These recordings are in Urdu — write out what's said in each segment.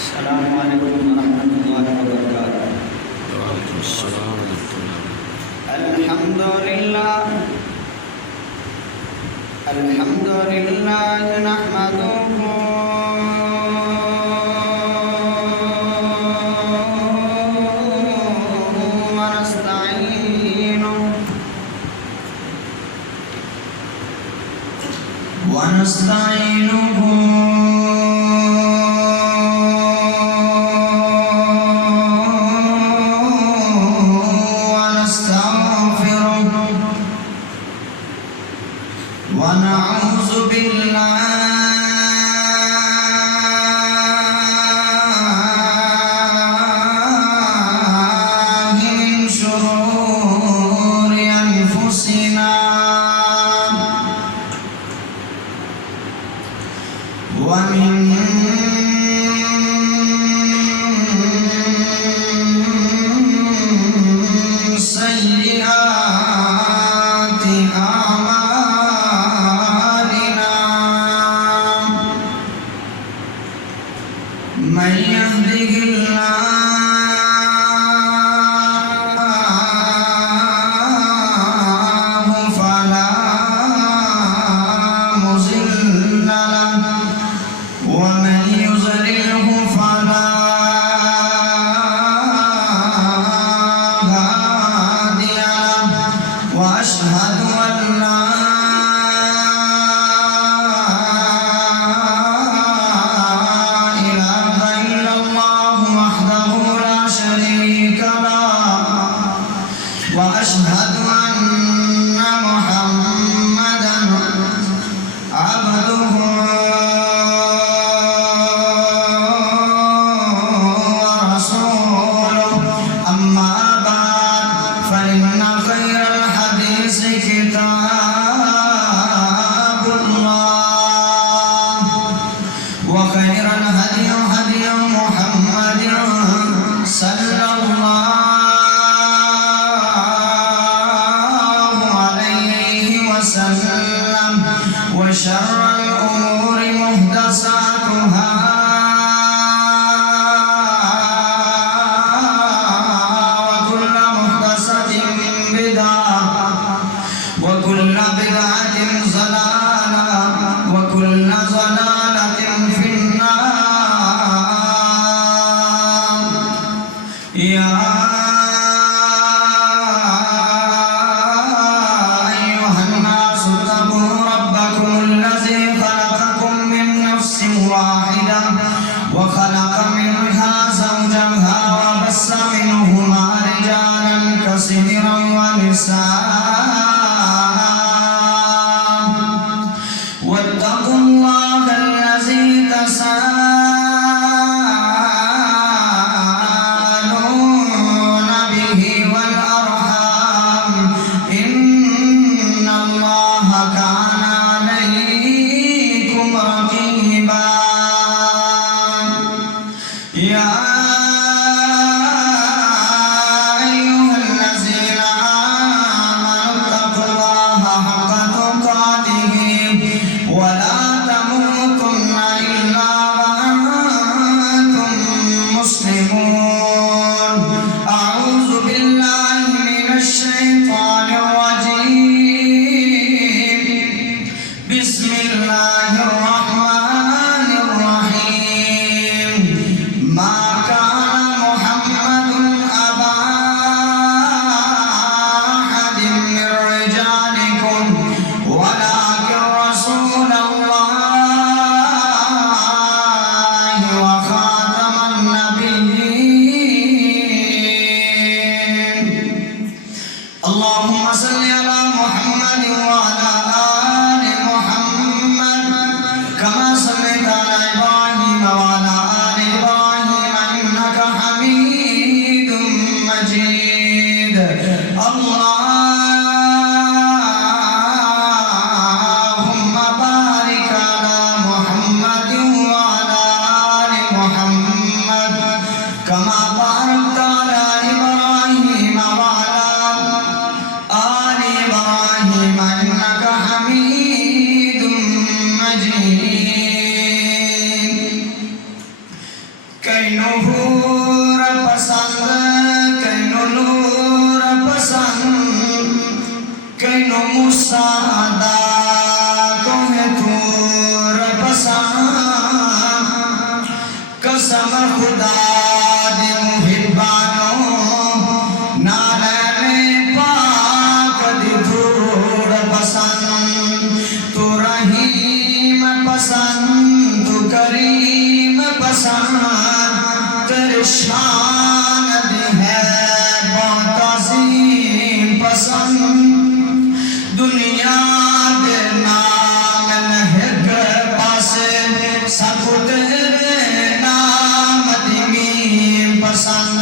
السلام علیکم ورحمۃ اللہ وبرکاتہ۔ وعلیکم السلام ورحمۃ اللہ۔ الحمد للہ نحمدہ ونستعینہ ونعوذ بالله من شرور أنفسنا ومن سيئات أعمالنا من يهده الله فلا مضل له ومن يضلله فلا هادي له وأشهد أن لا إله إلا الله وحده لا شريك له وأشهد أن محمدا عبده ورسوله أما بعد فإن خير الحديث كتاب الله وخير الهدي هدي محمد صلى الله عليه وسلم وشر الأمور محدثاتها وكل محدثة بدعة وكل بدعة ضلالة وكل ضلالة في النار يا أيها الناس اتقوا ربكم الذي خلقكم من نفس واحدة وخلق منها زوجها وبث منهما رجالا كثيرا ونساء واتقوا الله الذي تساءلون به والأرحام إن الله كان عليكم رقيبا يا أيها الذين کینو حور پسند کینو نور پسند کینو مساعدہ کوہ تور پسند قسم خدا دی محبانو نالین پاک دی دھوڑ پسند تو رحیم پسند تو کریم پسند تیرے شان دی ہے بہت عظیم پسند دنیا دے نام نہگ پاسے سب تیرے نام دی میم پسند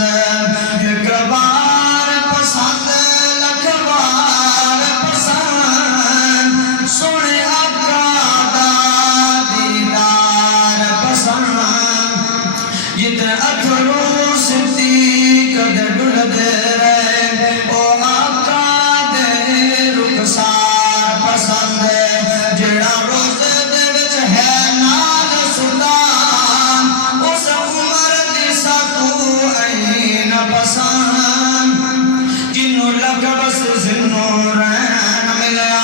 ایک بار پسند لکھ بار پسند سونے آقا دا دیدار پسند جتنے اتھرو صدیق دے ڈل دے رہے او آقا دے رخسار پسند جڑا روز دے وچ ہے نال سلطان اس عمر دی سکو عین پسند جنوں لقب ذوالنورین ملیا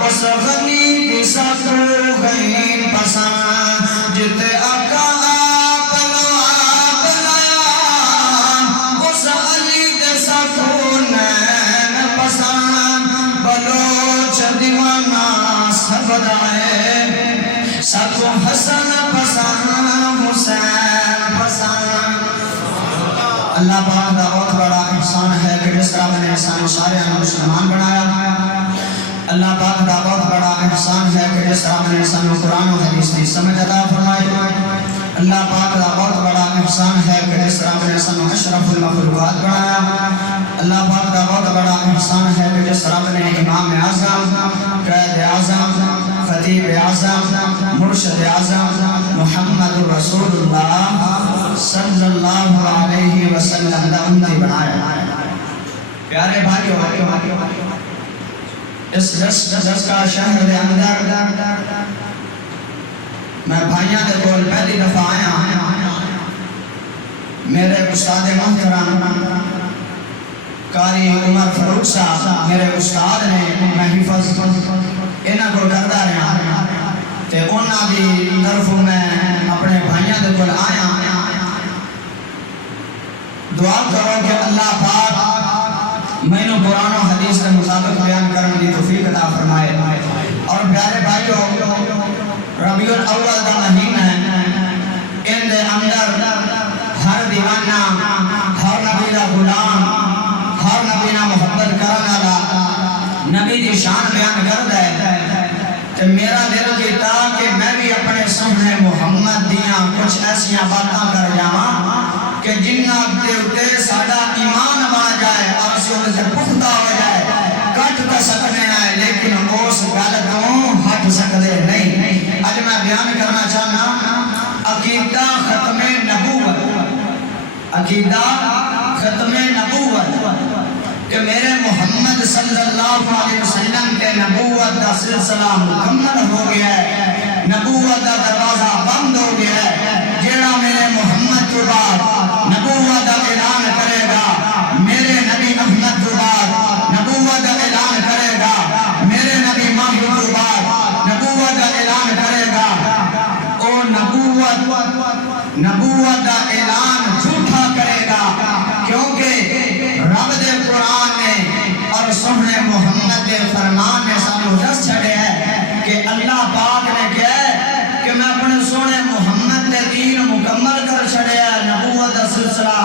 اس غنی دی سکو عین پسند جتے آقا آپ لو اس علی دے سکو نین پسند بلوچ دیوانہ سب دائے سکو حسن پسند حسین پسند اللہ پاک دا بہت بڑا احسان ہے کہ جس طرح میں نے انسان سارے مسلمان بنایا اللہ پاک دا بہت بڑا احسان ہے کہ جس طرح میں نے انسان قرآن و حدیث کی سمجھ عطا فرمائی اللہ پاک دا بہت بڑا احسان ہے کہ جس طرح میں نے انسان اشرف المخلوقات بنایا اللہ پاک دا بہت بڑا احسان ہے کہ جس طرح میں نے امام اعظم قائد اعظم خطیب اعظم مرشد اعظم محمد رسول اللہ صلی اللہ علیہ وسلم دا امتی بنایا پیارے بھائیو اس دس کا شہر دے اندر میں بھائیاں دے کول پہلی دفعہ آیا میرے استاد محترم قاری عمر فاروق صاحب میرے استاد نے میں حفظ انہاں کو ڈردا رہا تے انہاں دی طرف میں اپنے بھائیاں دے کول آیا دعا کرو کہ اللہ پاک میں نو قرآن و حدیث کے مطابق بیان کرنے دی توفیق عطا فرمائے اور پیارے بھائیو ربیع الاول دا مہینہ ہے ان دے اندر ہر دیوانہ ہر نبی دا غلام ہر نبی نا محبت کرنا والا نبی دی شان بیان کر دے تو میرا دل کیتا کہ میں بھی اپنے سامنے محمد دیاں کچھ ایسیاں باتاں کر جاواں کہ جنہاں دے اتے ساڈا ایمان بن جائے اور اسی ان سے پختہ ہو جائے کٹ تو سکنے آئے لیکن اس گل تو ہٹ سکتے نہیں اج میں بیان کرنا چاہنا عقیدہ ختم نبوت عقیدہ ختم نبوت کہ میرے محمد صلی اللہ علیہ وسلم کے نبوت کا سلسلہ مکمل ہو گیا ہے نبوت کا دروازہ بند ہو گیا ہے جیڑا میرے محمد کے بعد نبوت کا اعلان کرے گا میرے نبی احمد کے بعد نبوت کا اعلان کرے گا میرے نبی محمد کے بعد نبوت کا اعلان کرے گا او نبوت کا اعلان جھوٹا کرے گا کیونکہ رب دے قرآن نے اور سونے محمد دے فرمان نے سانو دس چھڑے ہے کہ اللہ پاک نے کہا ہے کہ میں اپنے سونے محمد دے دین مکمل کر چھڑے ہے نبوت دا سلسلہ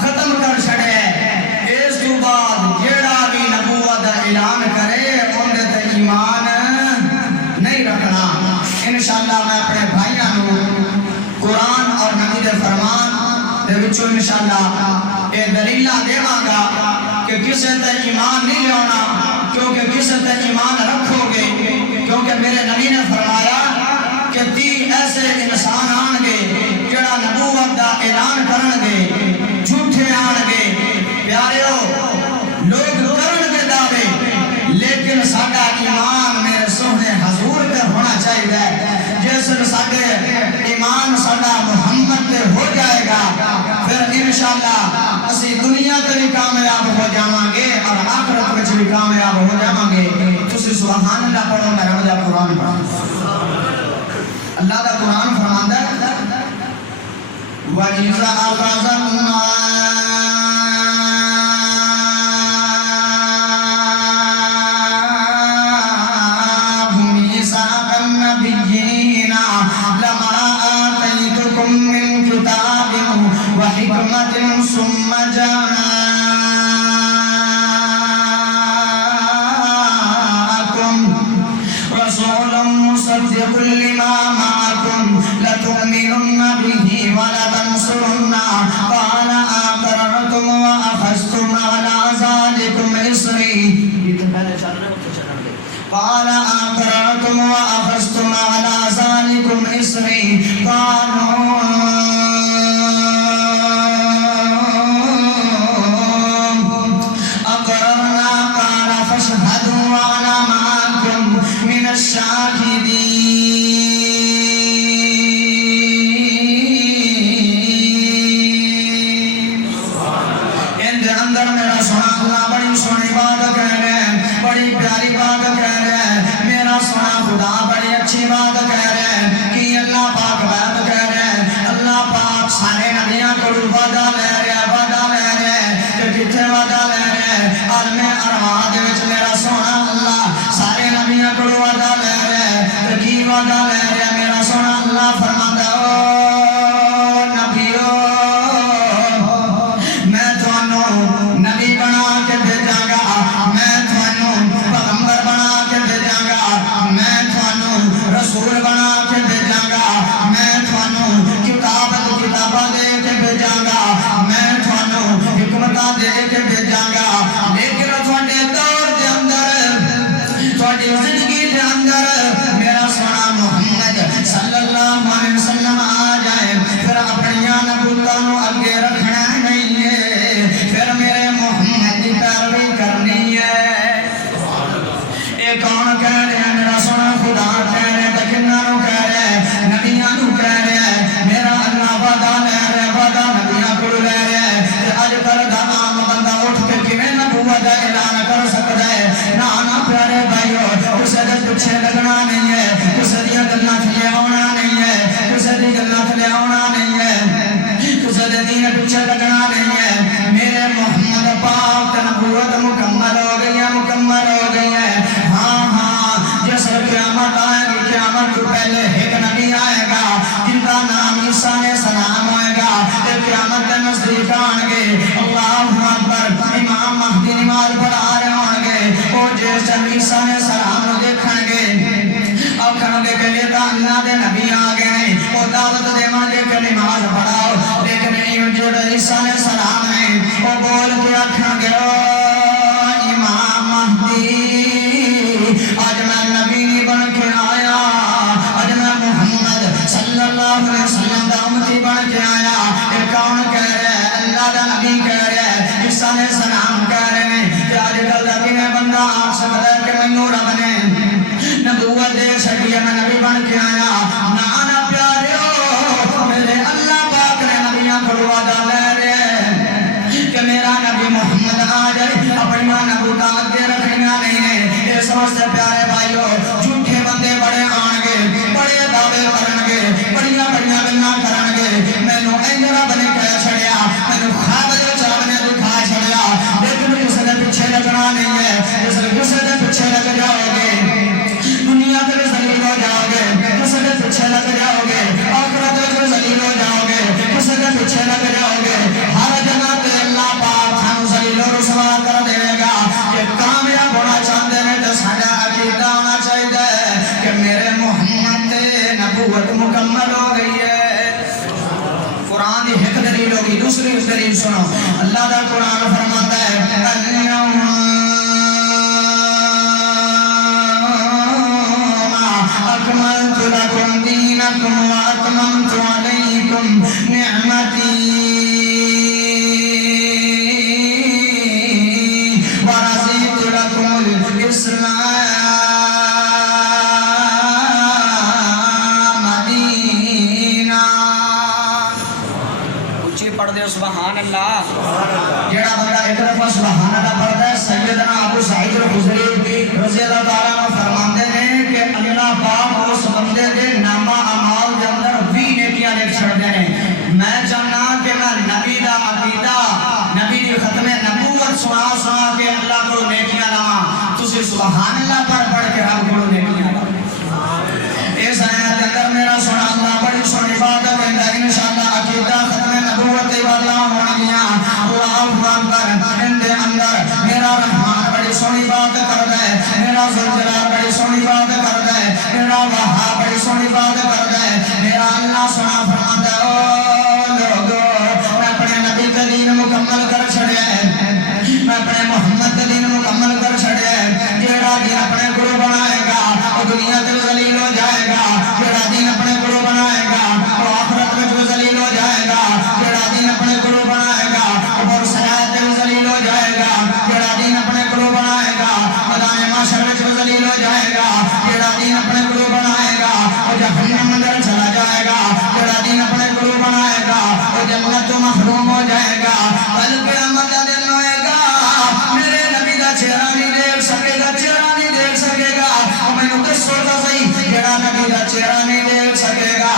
ختم کر چھڑے ہے اس تو بعد جیڑا بھی نبوت دا اعلان کرے ان دے تے ایمان نہیں رکھنا انشاءاللہ میں اپنے بھائیاں نو قرآن اور نبی دے فرمان دے وچوں انشاءاللہ اے دلیلہ دیواں گا کہ کسے تے ایمان نہیں لیونا کیونکہ کسے تے ایمان رکھو گے کیونکہ میرے نبی نے فرمایا کہ 30 ایسے انسان آن گے جڑا نبوت دا اعلان کرن گے جھوٹے آن گے پیاریو لوگ کرن گے دعوے لیکن ساڈا ایمان میرے سونے حضور پہ ہونا چاہیے جس ساڈے ایمان ساڈا محمد پہ ہو جائے انشاءاللہ اسی دنیا تے بھی کامیاب ہو جاواں گے اور آخرت وچ بھی کامیاب ہو جاواں گے تسی سبحان اللہ پڑھو میں رب دا قرآن پڑھو اللہ دا قرآن فرماندا ہے وَإِذَا أَخَذَ ثم جاءكم رسول مصدق لما معكم لتؤمنن به ولتنصرنه قال أقررتم وأخذتم على ذلكم إصري قال أقررتم وأخذتم على ذلكم إصري قالوا دوسری دلیل سنو اللہ دا قرآن فرماتا ہے اکملت لکم دینکم واتممت علیکم نعمتی ورضیت لکم الاسلام پڑھ دے سبحان اللہ. جڑا بندہ ایک دفعہ سبحان اللہ پڑھتا ہے سیدنا ابو سعید الخدری رضی اللہ تعالیٰ عنہ فرماندے نے کہ اللہ پاک اس بندے دے نامہ اعمال دے اندر 20 نیکیاں لکھ چھڑدے نے. میں چاہنا کہ میں نبی دا عقیدہ نبی دی ختم نبوت سنا کے اللہ کو نیکیاں لاواں. تسی سبحان اللہ پڑھ کے رب کو نیکیاں لاؤ. اس آیت کے اندر میرا سنا اللہ بڑی سونی بات ہے انشاءاللہ عقیدہ ختم نبوت والا ہونا گیا. اللہ اکبر. ان دے اندر میرا رحمان بڑی سونی بات کر دے, میرا ذوالجلال بڑی سونی بات کر دے, میرا وہاب بڑی سونی بات کر دے. میرا اللہ سنا فرماتا ہے او لوگو میں اپنے نبی کا دین مکمل کر چھڑیا ہے, میں اپنے محمد کا دین مکمل کر چھڑیا ہے. جیڑا دین اپنے گرو بنائے گا وہ دنیا تے ذلیل ہو جائے گا, جیڑا دین اپنے گرو بنائے گا وہ آخرت میں ذلیل ہو جائے گا, جیڑا دین اپنے گرو بنائے گا وہ سرات تے ذلیل ہو جائے گا, جیڑا دین اپنے گرو بنائے گا میدان محشر میں ذلیل ہو جائے گا, جیڑا دین اپنے گرو بنائے گا وہ جہنم اندر چلا جائے گا, جیڑا دین اپنے گرو بنائے گا وہ جنت تو محروم ہو جائے گا. کل قیامت کا دن ہوئے گا میرے نبی کا چہرہ نہیں دیکھ سکے گا, چہرہ نہیں دیکھ سکے گا. میں نے دسو تو صحیح جڑا نبی کا چہرہ نہیں دیکھ سکے گا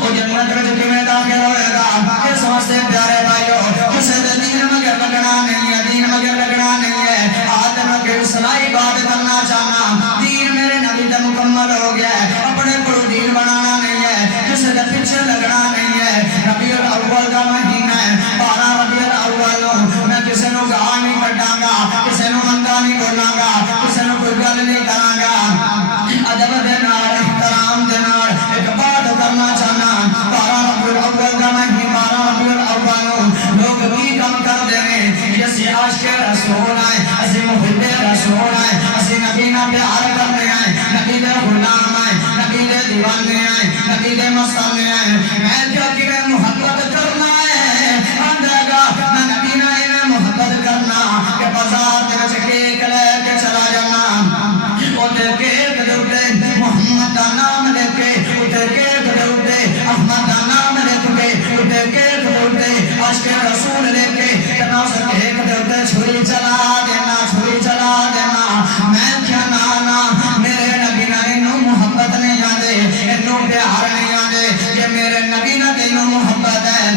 وہ جنت میں کیویں داخل ہوئے گا. کہ سمجھتے پیارے بھائیو کسے دے دین مگر لگنا نہیں ہے, دین مگر لگنا نہیں ہے. آج میں کہ صلاحی بات کرنا چاہنا دین میرے نبی کا مکمل ہو گیا ہے, اپنے کو دین بنانا نہیں ہے, کسے دے پیچھے لگنا نہیں ہے. ربیع الاول کا مہینہ ہے, 12 ربیع الاول میں کسے نو گاہ نہیں کٹاں گا, کسے نو مندا نہیں بولاں گا, کسے نو کوئی گل نہیں کراں گا. ادب دے نال احترام دے نال ایک بات کرنا چاہنا 12 ربیع الاول کا مہینہ 12 ربیع الاول لوگ کی کم کر دے نے اسی عاشق رسول آئے, اسی محب رسول آئے, اسی نبی نہ پیار کرنے آئے, نبی دے غلام آئے, نبی دے دیوانے آئے, نبی دے مستانے آئے. میں کیا کہ میں محبت کرنا ہے آندھے گا میں نبی نہ میں محبت کرنا کہ بازار دے وچ کیک لے کے چلا جانا اوتے کیک دے اوتے محمد دا نام لے کے اوتے کیک دے اوتے احمد دا نام لکھ کے اوتے کیک دے اوتے عاشق رسول لے کے کنا اس کیک دے اوتے چھری چلا دینا, چھری چلا دینا. میں کیا نانا میرے نبی نہ انہوں محبت نہیں آدے, انہوں پیار نہیں آدے. یہ میرے نبی نہ تینوں محبت ہے,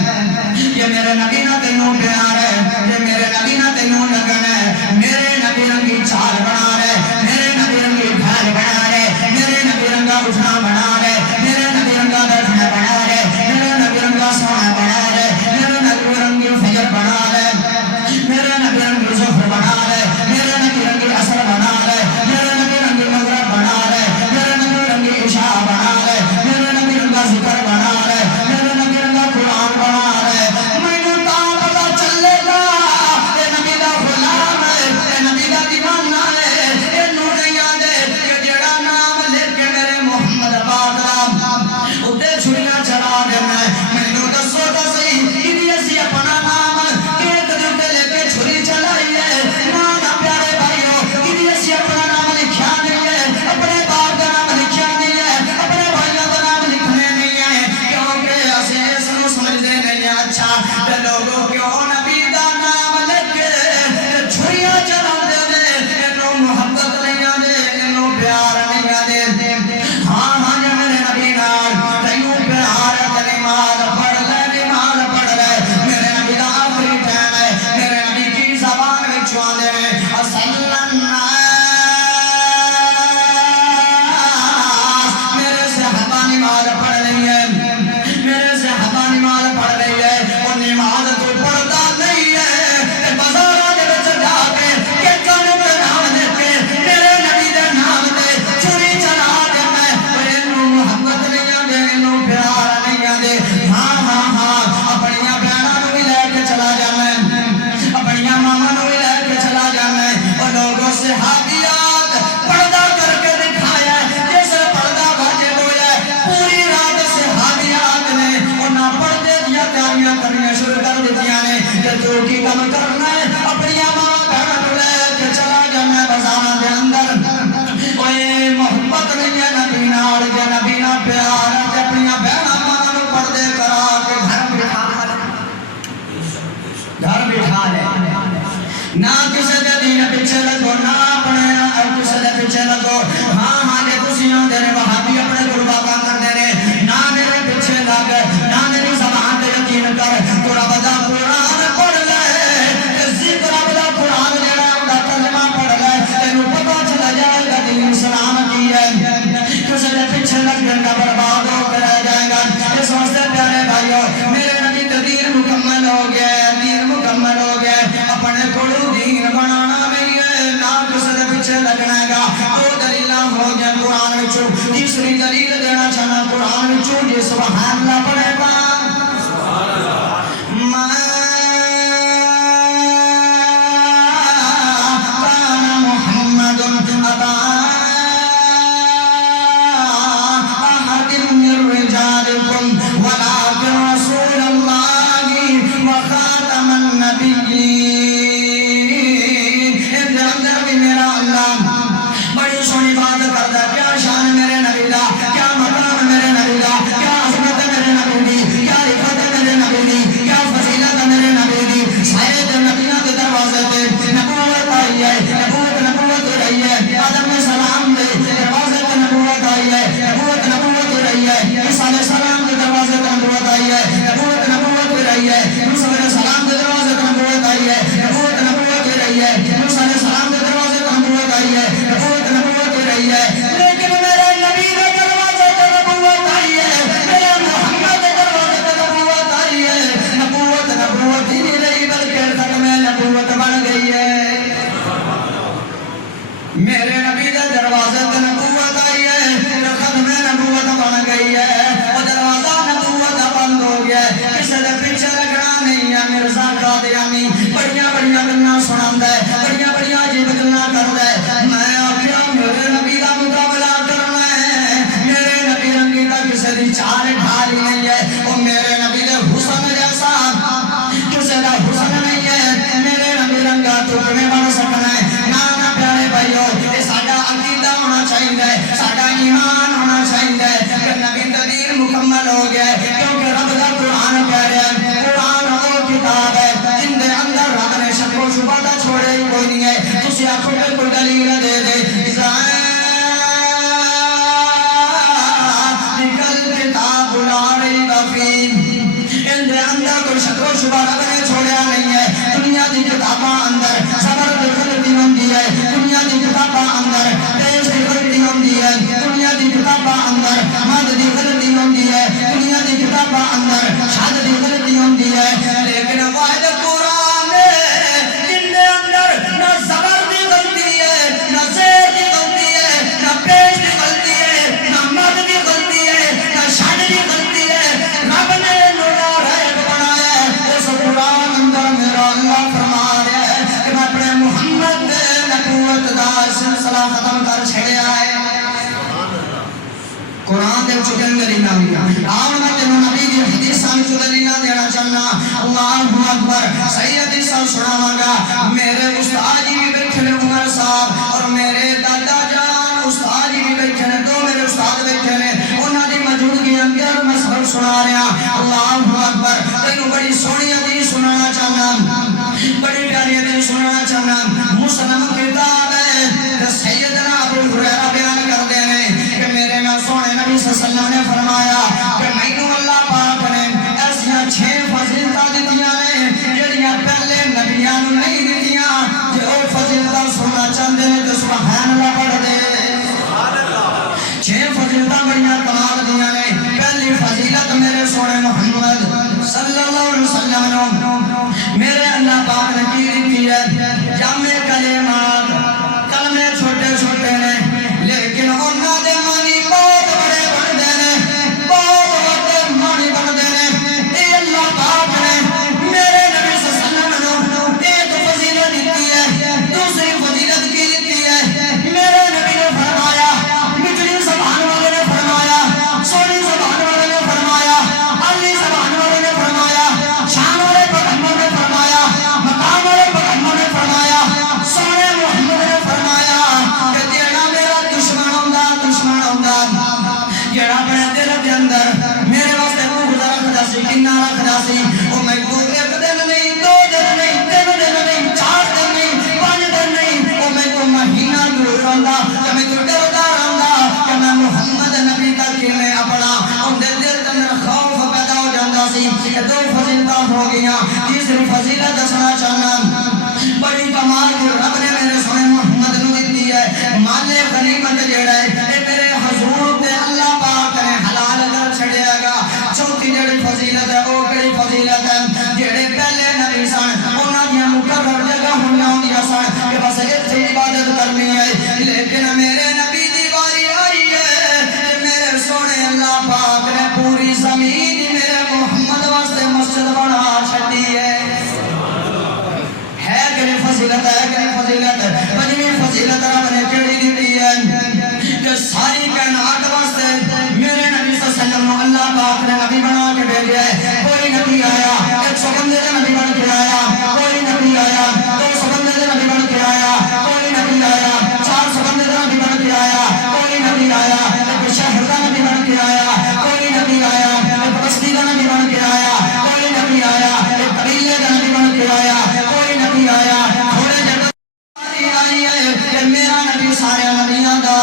یہ میرے نبی نہ تینوں پیار ہے, یہ میرے نبی نہ تینوں لگن ہے. میرے نبی رنگی چال بنا رہے, میرے نبی رنگی گھر بنا رہے, میرے نبی رنگا اٹھنا بنا رہے, میرے نبی رنگا بیٹھنا بنا رہے, میرے نبی رنگا سونا بنا رہے, میرے نبی رنگی فجر بنا رہے, میرے نبی رنگی ظہر بنا رہے, میرے نبی رنگی عصر بنا رہے, میرے نبی رنگی مغرب بنا رہے, میرے نبی رنگی عشاء بنا رہے, میرے نبی رنگا ذکر بنا رہے, میرے نبی رنگا قرآن بنا رہے. مینوں تاں پتہ چلے گا اے نبی دا غلام ہے, اے نبی دا دیوانہ ہے, اینوں نہیں آندے کہ جڑا نام لے کے میرے محمد پاک دا اوتے چھریاں چلا دینا. مینوں دسو تو صحیح کہ اسی اپنا نام کیک دے اوتے لے کے چھری چلائی ہے نا پیارے بھائیو, کہ اسی اپنا نام لکھیا نہیں ہے, اپنے باپ دا نام لکھیا نہیں ہے, اپنے بھائیوں دا نام لکھنے نہیں ہے, کیونکہ اسی اس نو سمجھدے نہیں ہیں. اچھا تے لوگوں کیوں نبی دا نام لے کے چھریاں چلا دے دے, اینوں محبت نہیں آدے, اینوں پیار نہیں آدے. ہاں ہاں جے میرے نبی نال تینوں پیار تے نماز پڑھ لے, نماز پڑھ لے. میرے نبی دا آخری ٹائم ہے, میرے نبی کی زبان وچوں آندے نے صلی اللہ میرے صحابہ نماز پڑھ رہی ہے, میرے صحابہ نماز پڑھ رہی ہے, وہ نماز تو پڑھتا نہیں ہے. بازاراں دے وچ جا کے کیکاں دے نام لے کے میرے نبی دے نام تے چھری چلا دینا ہے. اینوں محبت نہیں آندے, اینوں پیار نہیں آندے. ہاں ہاں ہاں اپنیاں بہناں نوں بھی لے کے چلا جانا ہے, اپنیاں ماواں نوں بھی لے کے چلا جانا ہے. اور لوگوں صحابیات پردہ کر کے دکھایا ہے, جیسے پردہ واجب ہوا ہے پوری رات صحابیات نے انہاں پردے دیا تیاریاں کرنیاں شروع کر دتیاں نے کہ جو کی کم کرنا ہے اپنیاں ماں بہناں نوں لے کے چلا جانا ہے بازاراں دے اندر. اوئے محبت نہیں ہے نبی نال, جے نبی نال پیار ہے تے اپنیاں بہناں ماں نوں پردے کرا کے گھر بٹھا لے. میرے نبی دے حسن جیسا کسے دا حسن نہیں ہے میرے نبی رنگا تو کمیں بن سکنا ہے نانا پیارے بھائیو یہ ساڑا عقیدہ ہونا چاہیے ساڑا ایمان ہونا چاہیے کہ نبی دا دین مکمل ہو گیا ہے کیونکہ رب دا قرآن پیارے ہیں قرآن وہ کتاب ہے جن دے اندر رب نے شک و شبہ دا چھوڑے ہی کوئی نہیں ہے تسی آنکھوں پہ کوئی دلیل دے دے کتاب لا ریب فیہ ان دے اندر کوئی شک و شبہ رب نے چھوڑیا نہیں ہے دنیا دی کتاباں اندر صبر دی غلطی ہوندی ہے دنیا دی کتاباں اندر پیش دی غلطی ہوندی ہے دنیا دی کتاباں اندر مد دی غلطی ہوندی ہے دنیا دی کتاباں اندر شاد دی غلطی ہوندی ہے لیکن واحد قرآن جن دے اندر نہ صبر دی غلطی ہے نہ زیر دی غلطی ہے نہ پیش دی غلطی ہے نہ مد دی غلطی ہے نہ شاد دی غلطی ہے رب نے نورا ریب بنایا ہے اس قرآن اندر میرا اللہ فرما رہا ہے کہ میں اپنے محمد نبوت دا سلسلہ ختم کر چھڑیا ہے قرآن دے چکن گلینا آؤں میں تینوں نبی دی حدیثان چکلینا دینا چلنا اللہ اکبر سیدی سال سناواں گا میرے استاد جی بھی بیٹھے عمر صاحب اور میرے دادا جان استاد جی بھی بیٹھے دو میرے استاد بیٹھے انہاں دی موجودگی اندر میں سبق سنا رہا اللہ اکبر تینوں بڑی سونی حدیث سنانا چاہنا بڑی پیاری حدیث سنانا چاہنا مسلم کتاب ہے سیدنا ابو ہریرہ بیان کر دے کہ میرے میں سونے نبی صلی اللہ علیہ وسلم نے فرمایا کہ مینوں اللہ پاک نے ایسیاں 6 فضیلتاں دتیاں نے جڑیاں پہلے نبیاں نوں نہیں دتیاں جے او فضیلتاں سننا چاہندے نے تے سبحان اللہ پڑھ دے سبحان اللہ 6 فضیلتاں بڑیاں کمال دیاں نے پہلی فضیلت میرے سونے محمد صلی اللہ علیہ وسلم میرے اللہ پاک نے کی دتی ہے جامع کلمات کلمے چھوٹے چھوٹے نے لیکن انہاں دے معنی بہت بڑے بندے نے بہت بڑے معنی بندے نے اے اللہ پاک نے میرے نبی صلی اللہ علیہ وسلم نے ایک فضیلت دی ہے دوسری فضیلت کی دی ہے میرے نبی نے فرمایا مٹھڑی زبان والے نے فرمایا سونی زبان والے نے فرمایا علی زبان والے نے فرمایا شان والے پیغمبر نے فرمایا مقام والے پیغمبر نے فرمایا سونے محمد نے فرمایا کہ جیڑا میرا دشمن ہوندا جیڑا اپنے دل دے اندر میرے واسطے بغض رکھدا سی کنا رکھدا سی او میں کو ایک دن نہیں 2 دن نہیں 3 دن نہیں 4 دن نہیں 5 دن نہیں او میں کو مہینہ دور رہندا کہ میں تو ڈردا رہندا کہ میں محمد نبی دا کیویں اپنا اون دے دل دے اندر خوف پیدا ہو جاندا سی کہ 2 فضیلتاں ہو گئیاں تیسری فضیلت دسنا چاہنا بڑی کمال کی رب نے میرے سونے محمد نو دتی ہے مال غنیمت جیڑا ہے اے میرے حضور تے اللہ پاک نے حلال کر چھڑیا گا چوتھی جڑی فضیلت ہے او کیڑی فضیلت ہے جڑے پہلے نبی سن انہاں دی مقرر جگہ ہوندیاں ہوندیاں سن کہ بس ایتھے عبادت کرنی ہے لیکن میرے نبی دی باری آئی ہے کہ میرے سونے اللہ پاک نے پوری زمین میرے محمد واسطے مسجد بنا چھڈی ہے کہ فضیلت ہے کہ فضیلت پنجویں فضیلت رب نے کیڑی دتی ہے کہ ساری کائنات واسطے میرے نبی صلی اللہ علیہ وسلم اللہ پاک نے نبی بنا کے بھیجا ہے کوئی نبی آیا 100 بندے دے نبی بن کے آیا کوئی نبی آیا 200 بندے دے نبی بن کے آیا کوئی نبی آیا 400 بندے دے نبی بن کے آیا کوئی نبی آیا ایک شہر دا نبی بن کے آیا کوئی نبی آیا ایک بستی دا نبی بن کے آیا کوئی نبی آیا ایک قبیلے دا نبی بن کے آیا کوئی نبی آیا تھوڑے جگہ آئی ہے کہ میرا نبی سارے نبیاں دا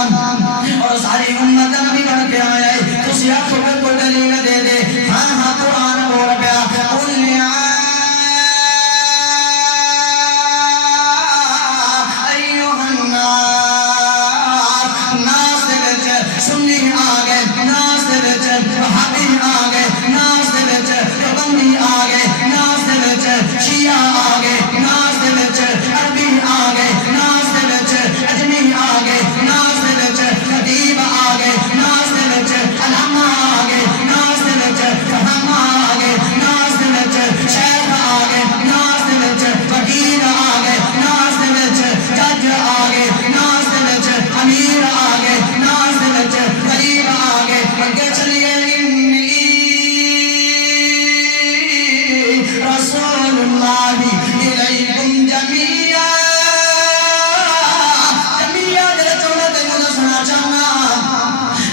اور ساری امت دا نبی بن کے آیا ہے تسی آنکھوں پہ کوئی دلیل دے دے ہاں ہاں قرآن بول پیا قل یا رسول اللہ الیکم جمیعا جمیعا دے چوڑا تینوں دسنا چاہنا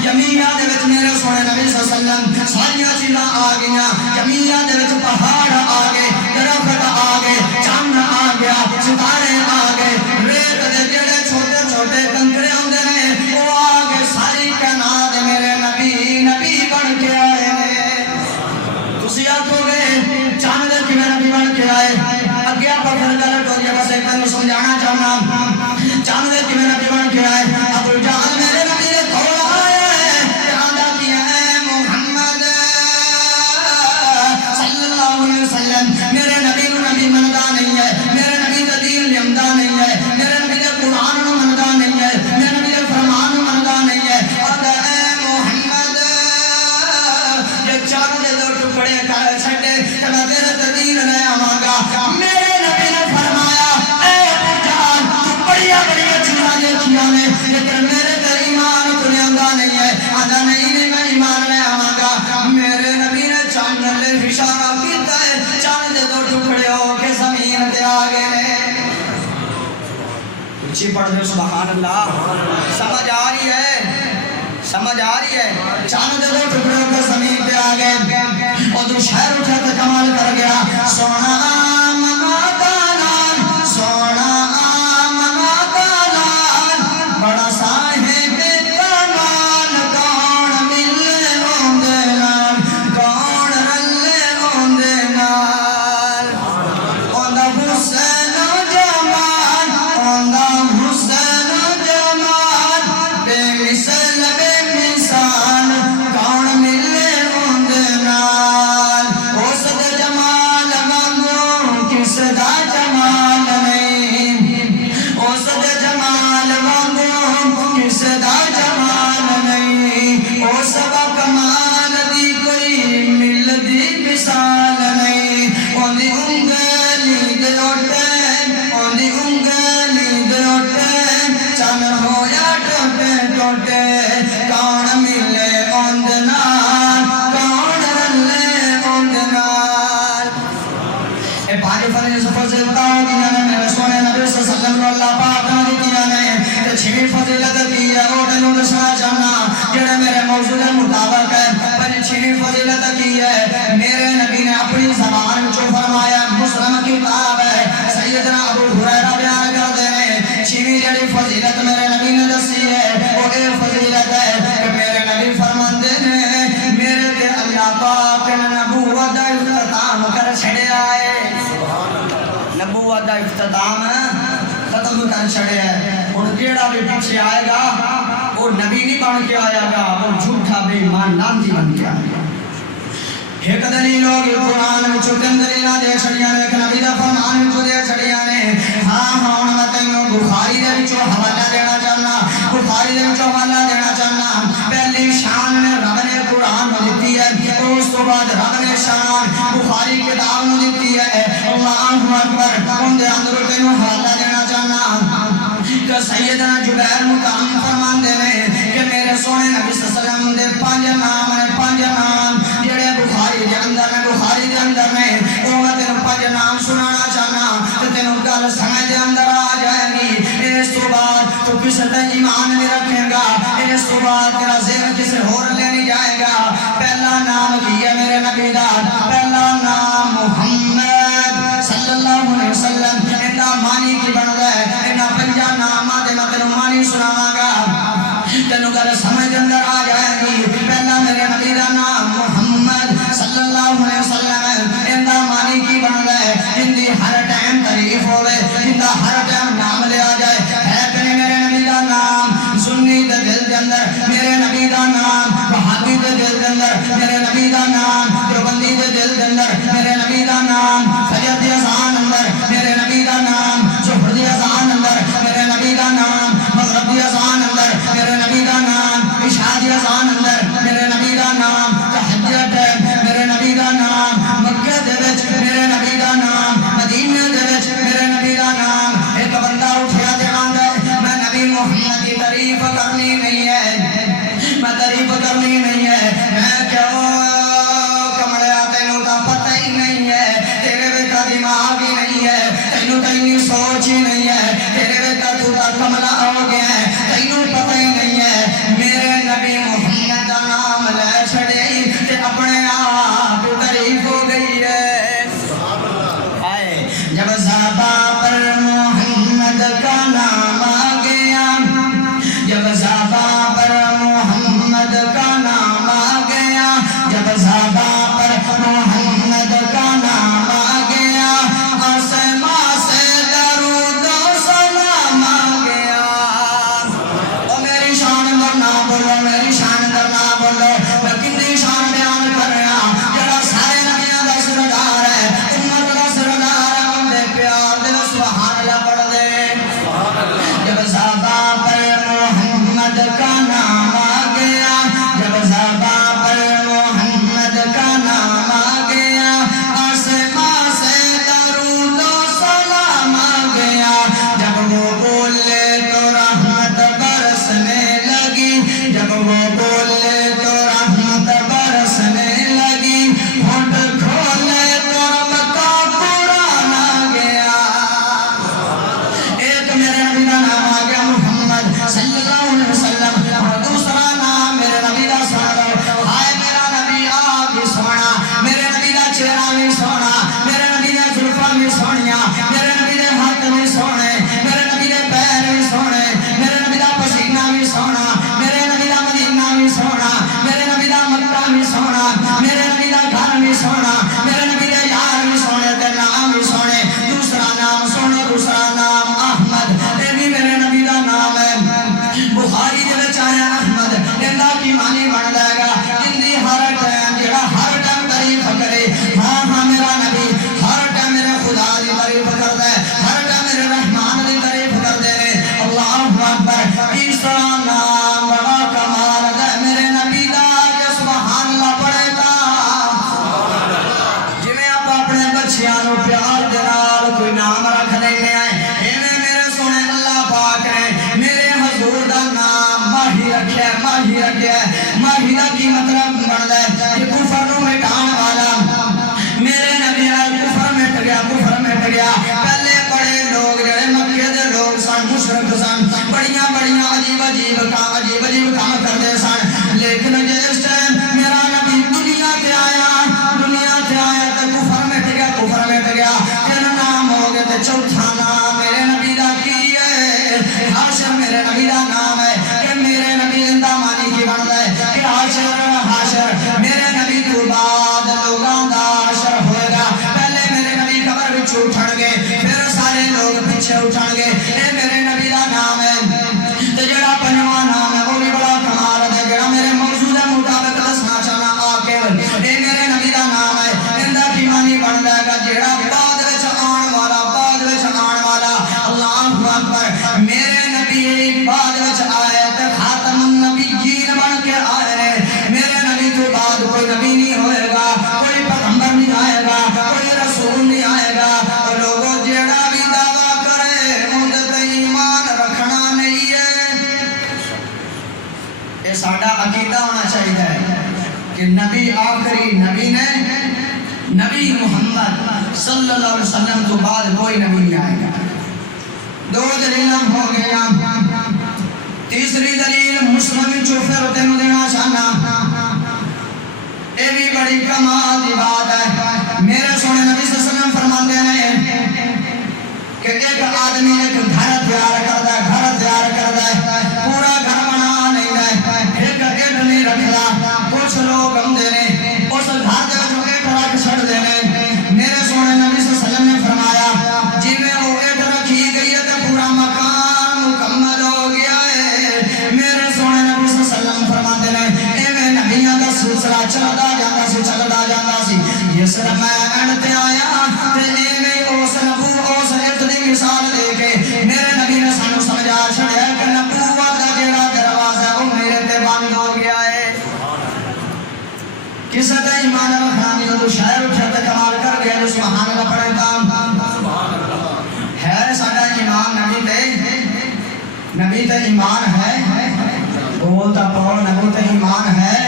جمیعا دے وچ میرے سونے نبی صلی اللہ علیہ وسلم ساریاں چیزاں آ گئیاں جمیعا دے وچ پہاڑ آ گئے درخت آ گئے چاند آ گیا ستارے آ گئے ریت دے جڑے چھوٹے چھوٹے کنکرے ہوندے نے وہ آ گئے ساری کائنات میرے نبی نبی بن کے آئے نے تسی آکھو گے چاند دے کیویں نبی بن کے آئے اگے آپ پھر گل کریے بس ایک تینوں سمجھانا چاہنا چاند دے کیویں نبی بن کے آئے ابو جہل میرے نبی دے کول آئے آندا کیا ہے محمد صلی اللہ علیہ وسلم میرے نبی نو نبی مندا نہیں ہے میرے نبی دا دین لیمدا نہیں ہے میرے نبی دے قرآن نو مندا نہیں ہے میرے نبی دے فرمان نو مندا نہیں ہے آندا ہے محمد یہ چاند دے دو ٹکڑے کر چھڈے تے میں تیرے دین لے آواں گا میرے نبی نے فرمایا اے ابو جہل تو بڑیاں بڑیاں چیزاں دیکھیاں نے لیکن میرے تے ایمان تو لیاندا نہیں ہے آندا نہیں میں ایمان لے آواں گا میرے نبی نے چاند لے اشارہ کیتا ہے چاند دے دو ٹکڑے ہو کے زمین تے آ گئے نے اچھی پڑھ دے سبحان اللہ سمجھ آ رہی ہے سمجھ آ رہی ہے چاند دے دو ٹکڑے ہو کے زمین تے آ گئے اور جو شہر اٹھا تے کمال کر گیا سونا منا دالان سونا منا دالان بڑا صاحب کمال کون ملے ہوندے نال کون رلے ہوندے نال اوندا حسین جمال اوندا حسین جمال بے مثل بے مثال کون ملے ہوندے نال اس دے جمال وانگو کس دا جمال نہیں اس دے جمال وانگو کس دا جمال نہیں اس با کمال دی کوئی ملدی مثال نہیں اوندی انگلی دے اوٹے اوندی انگلی دے اوٹے چن ہویا ٹوٹے ٹوٹے کون ملے اوند نال کون رلے اوند نال اے بھائی فرض فضیلتاں ہوندیاں نے میرے سونے نبی صلی اللہ علیہ وسلم اللہ پاک نے دتیاں نے تے چھویں فضیلت کی ہے او تینوں دسنا چاہنا جڑے میرے موضوع دے مطابق ہے پر چھویں فضیلت کی ہے میرے نبی نے اپنی زبان وچوں فرمایا مسلم کتاب ہے سیدنا ابو ہریرہ بیان کرتے ہیں چھویں جڑی فضیلت میرے نبی نے دسی ہے او اے فضیلت ہے کہ میرے نبی فرماندے نے میرے تے اللہ پاک نے نبوت دا اختتام کر چھڑیا ہے نبوت دا اختتام ختم کر چھڑیا ہے اور جیڑا بھی پیچھے آئے گا وہ نبی نہیں بن کے آیا گا وہ جھوٹا بے ایمان لانتی بن کے آئے گا ایک دلیل ہوگی قرآن میں چھوٹن دلیلہ دے چھڑیاں نے ایک نبی دا فرمان میں چھو دے چھڑیاں نے ہاں میں تینوں بخاری دے وچوں حوالہ دینا چاہنا بخاری دے وچوں حوالہ دینا چاہنا پہلی شان نے رب نے قرآن میں دیتی ہے اس تو بعد رب نے شان بخاری کتاب میں دیتی ہے اللہ اکبر ان دے اندر تینوں حوالہ دینا چاہنا کہ سیدنا جبیر مقام فرمان دے کہ میرے سونے نبی صلی اللہ علیہ وسلم دے پانچ نام جڑے بخاری دے اندر میں وہ میں تینوں پانچ نام سنانا چاہنا کہ تینوں گل سمجھ دے اندر آ جائے گی اس تو بعد تو کسی تے ایمان نہیں رکھے گا اس تو بعد تیرا ذہن کسی اور لے نہیں جائے گا پہلا نام کی ہے میرے نبی دا پہلا نام محمد صلی اللہ علیہ وسلم انہا مانی کی بندا ہے انہا پنجا نام آدھے میں تینوں مانی سناواں گا تینوں گل سمجھ اندر آ جائے گی پہلا میرے نبی دا نام محمد صلی اللہ علیہ وسلم انہا مانی کی بندا ہے اندی ہر ٹائم تعریف ہوئے انہا چہرہ بھی سونا، میرے نبی دے زلفاں بھی سونیاں، میرے نبی دے ہاتھ بھی سونے، میرے نبی دے پیر بھی سونے، میرے نبی دا پسینہ بھی سونا، میرے نبی دا مدینہ بھی سونا، میرے نبی دا مکہ بھی سونا، میرے نبی دا گھر بھی سونا، میرے نبی دے یار بھی سونے تے نام بھی سونے، دوسرا نام سونا، دوسرا نام احمد، اے بھی میرے نبی دا نام ہے۔ بخاری دے وچ آیا احمد، ایندا کی معنی بن جائے گا جندی ہر ٹائم جڑا ہر ٹائم تعریف کرے، ہاں ہاں میرا نبی ہر ٹائم میرے خدا دی تعریف کردا ہے، ہر ٹائم میرے رحمان دی تعریف کردے نے۔ اللہ اکبر، تیسرا نام بڑا کمال دا ہے میرے نبی دا، کہ سبحان اللہ پڑھے تا جویں آپ اپنے بچیاں نو پیار دے نال کوئی نام رکھ لینے آئے، ایویں میرے سونے اللہ پاک نے میرے حضور دا نام ماہی رکھیا ہے، ماہی رکھیا ہے۔ ماہی دا کی مطلب بندا ہے کہ کفر نو مٹان والا، میرے نبی نال کفر مٹ گیا، کفر مٹ گیا۔ پہلے بڑے لوگ جڑے مکے دے لوگ سن، مشرک سن، بڑیاں بڑیاں عجیب عجیب کام کردے سن، لیکن جس ٹائم میرا نبی دنیا تے آیا تے کفر مٹ گیا، کفر مٹ گیا۔ پھر نام ہو گیا تے چوتھا نام میرے نبی دا کی ہے؟ حاشر میرے نبی دا نام ہے، کہ میرے نبی زندہ مانی کی بندا ہے کہ حاشر میرے نبی تو بعد لوگاں دا حشر ہوئے گا۔ پہلے میرے نبی قبر وچ اٹھن گے، پھر سارے لوگ پیچھے اٹھن گے، اے میرے نبی دا نام ہے۔ تے جڑا پنجواں نام ہے وہ بھی بڑا کمال ہے، جڑا میرے موضوع دے مطابق دسنا چاہنا عاقل، اے میرے نبی دا نام ہے۔ ایندا کی معنی بن جائے گا جڑا بعد وچ آن والا، بعد وچ آن والا۔ اللہ اکبر، میرے نبی بعد وچ آئے تے خاتم النبیین بن کے آئے نے۔ میرے نبی تو بعد کوئی نبی نہیں ہوئے گا، کوئی پیغمبر نہیں آئے گا، کوئی رسول نہیں آئے گا۔ اور لوگوں جیڑا بھی دعویٰ کرے ان تے ایمان رکھنا نہیں ہے۔ یہ ساڈا عقیدہ ہونا چاہیے کہ نبی آخری نبی نے، نبی محمد صلی اللہ علیہ وسلم تو بعد کوئی نبی نہیں آئے گا۔ دو دلیلاں ہو گیا، تیسری دلیل مسلم جو پھر تینوں دینا چاہنا، اے بھی بڑی کمال دی بات ہے۔ میرے سونے نبی صلی اللہ علیہ وسلم فرماندے ہیں کہ ایک آدمی ایک گھر تیار کردا ہے، گھر تیار کردا ہے، پورا گھر بنا لینا ہے، ایک اٹ نہیں رکھدا۔ کچھ لوگ آندے نے اس گھر دے وچ اٹ رکھ چھڈدے نے۔ میرے سونے نبی صلی اللہ علیہ وسلم نے فرمایا جویں وہ اٹ رکھی گئی ہے تے پورا مکان مکمل ہو گیا ہے۔ میرے سونے نبی صلی اللہ علیہ وسلم فرماتے ہیں ایویں نبیاں دا سلسلہ چلدا جاندا سی، چلدا جاندا سی۔ جس میں تے آیا تے ایویں اس اٹ دی مثال دے کے میرے نبی نے سانو سمجھا چھڑیا کہ نبوت دا جیڑا دروازہ ہے وہ میرے تے بند ہو گیا ہے۔ کسے تے ایمان رکھنا نہیں، جو شاعر اٹھے تے کمال کر گیا، جو سبحان اللہ پڑھے تا ہے ساڈا ایمان نبی تے ایمان ہے، بولتا پاؤ نبی تے ایمان ہے۔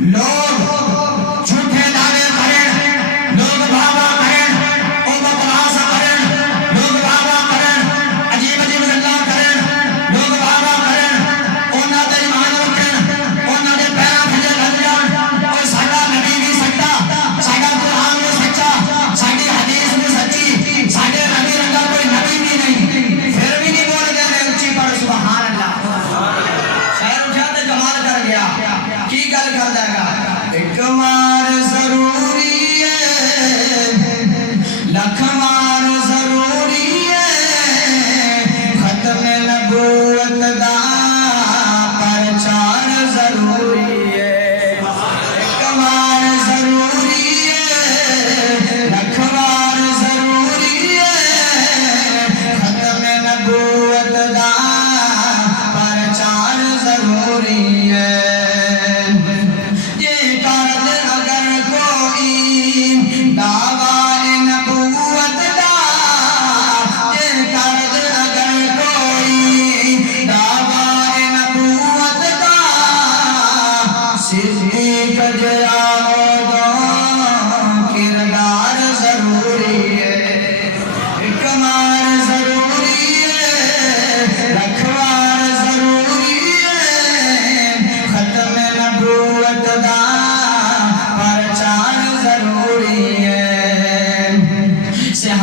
لوگ جھوٹے دعوے کریں، لوگ بابا کریں، او بکواس کریں، لوگ بابا کریں، عجیب عجیب گلاں کریں، لوگ بابا کریں، انہاں تے ایمان رکھیں، انہاں دے پیراں تھلے لگ جان۔ او ساڈا نبی بھی سچا، ساڈا قرآن بھی سچا، ساڈی حدیث بھی سچی، ساڈے نبی رنگا کوئی نبی بھی نہیں، پھر بھی نہیں بول دے نے اچھی پڑھ سبحان اللہ۔ شاعر اٹھا تے کمال کر گیا، کی گل کردا ہے گا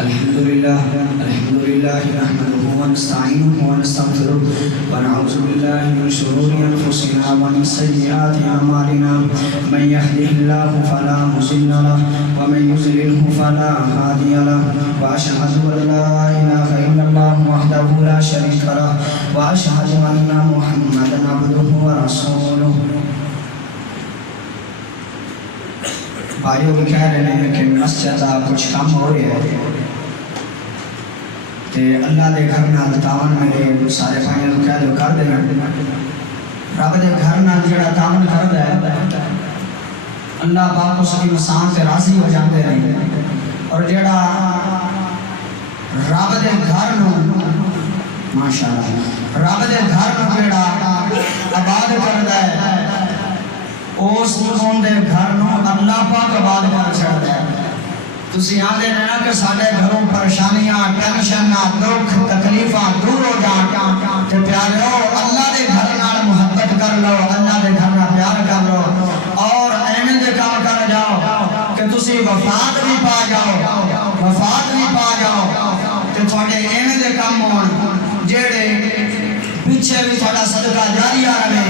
الحمد لله نحمده ونستعينه ونستغفره ونعوذ بالله من شرور أنفسنا ومن سيئات أعمالنا من يهده الله فلا مضل له ومن يضلله فلا هادي له وأشهد أن لا إله إلا الله وحده لا شريك له وأشهد أن محمدا عبده ورسوله. بھائیوں بھی کہہ رہے ہیں کہ مسجد کا کچھ کام ہو رہا ہے تے اللہ دے گھر نال تعاون میرے سارے بھائیوں کو کہہ دو کر دینا. رب دے گھر نال جڑا تعاون کردا ہے اللہ پاک اس کی انسان تے راضی ہو جاندے ہیں. اور جڑا رب دے گھر نو ماشاءاللہ رب دے گھر نو جڑا آباد کردا ہے اس دے گھر نو اللہ پاک آباد کر چھڑدا ہے. تسی آندے نے نا کہ سارے گھروں پریشانیاں ٹینشناں دکھ تکلیفاں دور ہو جان تے پیارو اللہ دے گھر نال محبت کر لو, اللہ دے گھر نال پیار کر لو اور ایویں دے کام کر جاؤ کہ تسی وفات بھی پا جاؤ تے تھوڑے ایویں دے کام ہون جڑے پیچھے بھی تھوڑا صدقہ جاریہ رہے,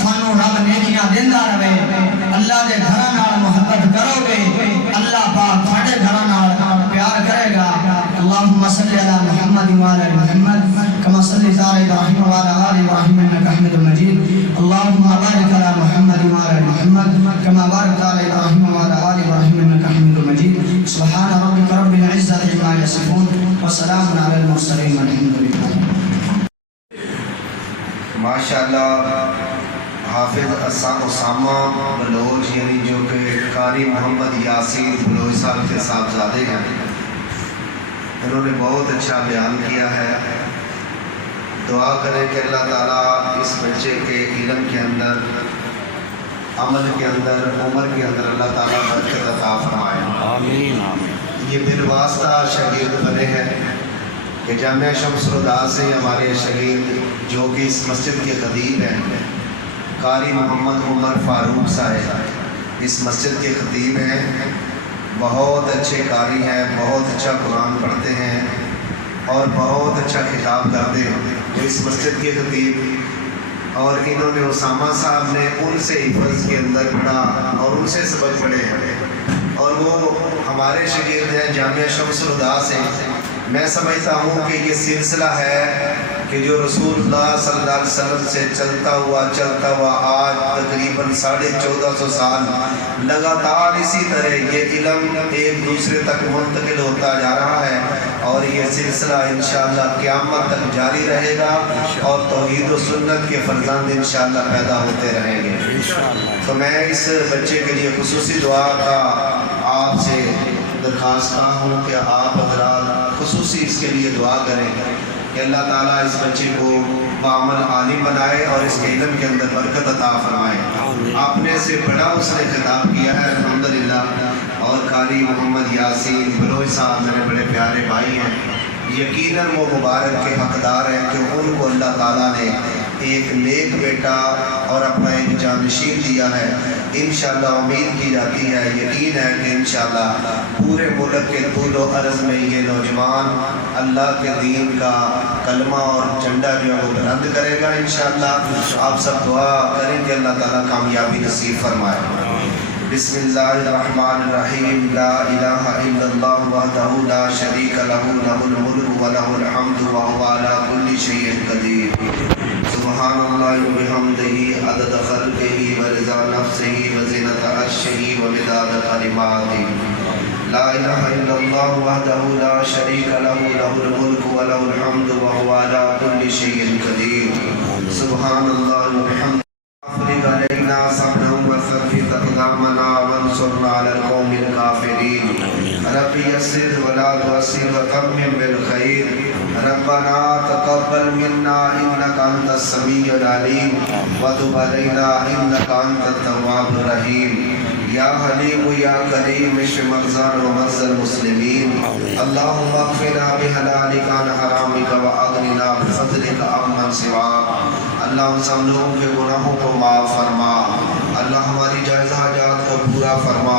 تھانوں رب نیکیاں دیندا رہے. اللہ دے گھراں نال محبت کرو گے اللہ پاک تھوڑے گھراں نال پیار کرے گا. اللهم صل علی محمد وعلى ال محمد كما صليت على ابراهيم وعلى ال ابراهيم انك حميد مجيد. اللهم بارك على محمد وعلى ال محمد كما باركت على ابراهيم وعلى ال ابراهيم انك حميد مجيد. سبحان ربك رب العزة عما يصفون وسلام على المرسلين والحمد لله. ماشاءاللہ حافظ اسامہ بلوچ یعنی جو کہ قاری محمد یاسین بلوچ صاحب کے صاحبزادے ہیں, انہوں نے بہت اچھا بیان کیا ہے. دعا کریں کہ اللہ تعالیٰ اس بچے کے علم کے اندر, عمل کے اندر, عمر کے اندر اللہ تعالیٰ برکت عطا فرمائے. آمین آمین. یہ بالواسطہ شاگرد بنے ہیں کہ جامعہ شمس الہدیٰ سے ہمارے شاگرد جو کہ اس مسجد کے خطیب ہیں قاری محمد عمر فاروق صاحب اس مسجد کے خطیب ہیں. بہت اچھے قاری ہیں, بہت اچھا قرآن پڑھتے ہیں اور بہت اچھا خطاب کرتے ہیں جو اس مسجد کے خطیب. اور انہوں نے اسامہ صاحب نے ان سے حفظ کے اندر پڑھا اور ان سے سبق پڑھے ہیں اور وہ ہمارے شاگرد ہیں جامعہ شمس الہدیٰ سے. میں سمجھتا ہوں کہ یہ سلسلہ ہے کہ جو رسول اللہ صلی اللہ علیہ وسلم سے چلتا ہوا آج تقریباً 1450 سال لگاتار اسی طرح یہ علم ایک دوسرے تک منتقل ہوتا جا رہا ہے اور یہ سلسلہ انشاءاللہ قیامت تک جاری رہے گا اور توحید و سنت کے فرزند انشاءاللہ پیدا ہوتے رہیں گے. تو میں اس بچے کے لیے خصوصی دعا کا آپ سے درخواست کرتا ہوں کہ آپ حضرات خصوصی اس کے لیے دعا کریں کہ اللہ تعالیٰ اس بچے کو بعمل عالم بنائے اور اس کے علم کے اندر برکت عطا فرمائے. آپ نے سے بڑا اس نے خطاب کیا ہے الحمدللہ. اور قاری محمد یاسین بلوچ صاحب میرے بڑے پیارے بھائی ہیں, یقیناً وہ مبارک کے حقدار ہیں کہ ان کو اللہ تعالیٰ نے ایک نیک بیٹا اور اپنا ایک جانشین دیا ہے. انشاءاللہ امید کی جاتی ہے, یقین ہے کہ انشاءاللہ پورے ملک کے طول و عرض میں یہ نوجوان اللہ کے دین کا کلمہ اور جھنڈا جو ہے وہ بلند کرے گا انشاءاللہ. آپ سب دعا کریں کہ اللہ تعالیٰ کامیابی نصیب فرمائے. بسم اللہ الرحمن الرحیم. لا الہ الا اللہ وحدہ لا شریک لہ لہ الملک و لہ الحمد وہو علی کل شیء قدیر. سبحان اللہ وبحمدہ عدد خلقہ ورضا نفسہ وزنۃ عرشہ ومداد کلماتہ. لا الہ الا اللہ وحدہ لا شریک لہ لہ الملک و لہ الحمد وہو علی کل شیء قدیر. سبحان اللہ وبحمدہ. افرغ علینا صبرا وثبت اقدامنا وانصرنا علی القوم الکافرین. رب یسر ولا تعسر وتمم بالخیر. ربنا تقبل منا انك انت السميع العليم وتب علينا انك انت التواب الرحيم. یا حلیم یا کریم اشف مرضانا ومرضى المسلمین. اللهم اغفرنا بحلالك عن حرامك واغننا بفضلك عمن سواك. اللہ ہم سب لوگوں کے گناہوں کو معاف فرما, اللہ ہماری جائز حاجات کو پورا فرما.